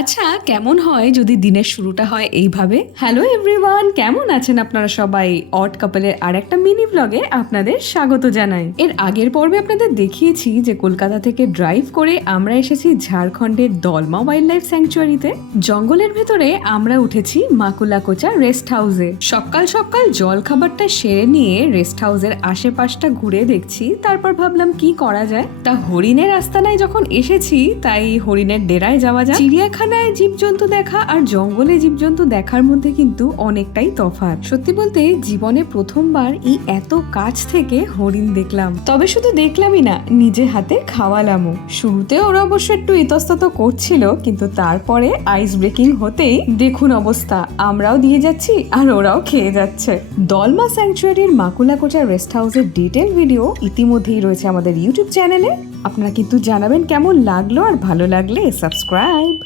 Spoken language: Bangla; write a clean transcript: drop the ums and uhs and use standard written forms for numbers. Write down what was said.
আচ্ছা, কেমন হয় যদি দিনের শুরুটা হয় এইভাবে? হ্যালো এভরিওয়ান, কেমন আছেন আপনারা সবাই? অড কাপলের আর একটা মিনি ব্লগে আপনাদের স্বাগত জানাই। এর আগের পর্বে আপনাদের দেখিয়েছি যে কলকাতা থেকে ড্রাইভ করে আমরা এসেছি ঝাড়খণ্ডের দলমা ওয়াইল্ড লাইফ স্যাংচুয়ারিতে। জঙ্গলের ভেতরে আমরা উঠেছি মাকুলাকোচা রেস্ট হাউসে। সকাল সকাল জল খাবারটা সেরে নিয়ে রেস্ট হাউসের আশেপাশটা ঘুরে দেখছি, তারপর ভাবলাম কি করা যায়। তা হরিণের আস্তানায় যখন এসেছি তাই হরিণের ডেরায় যাওয়া যায়। চিড়িয়াখানায় জীবজন্তু দেখা আর জঙ্গলে জীবজন্তু দেখার মধ্যে কিন্তু অনেকটাই তফাৎ। সত্যি বলতে জীবনে প্রথমবার এই এত কাছ থেকে হরিণ দেখলাম। তবে শুধু দেখলামই না, নিজে হাতে খাওয়ালামও। শুরুতে ওরা অবশ্য একটু ইতস্তত করছিল, কিন্তু তারপরে আইস ব্রেকিং হতেই দেখুন অবস্থা, আমরাও দিয়ে যাচ্ছি আর ওরাও খেয়ে যাচ্ছে। দলমা স্যাংচুয়ারির মাকুলাকোচা রেস্ট হাউসের ডিটেল ভিডিও ইতিমধ্যেই রয়েছে আমাদের ইউটিউব চ্যানেলে। আপনারা কিন্তু জানাবেন কেমন লাগলো, আর ভালো লাগলে সাবস্ক্রাইব।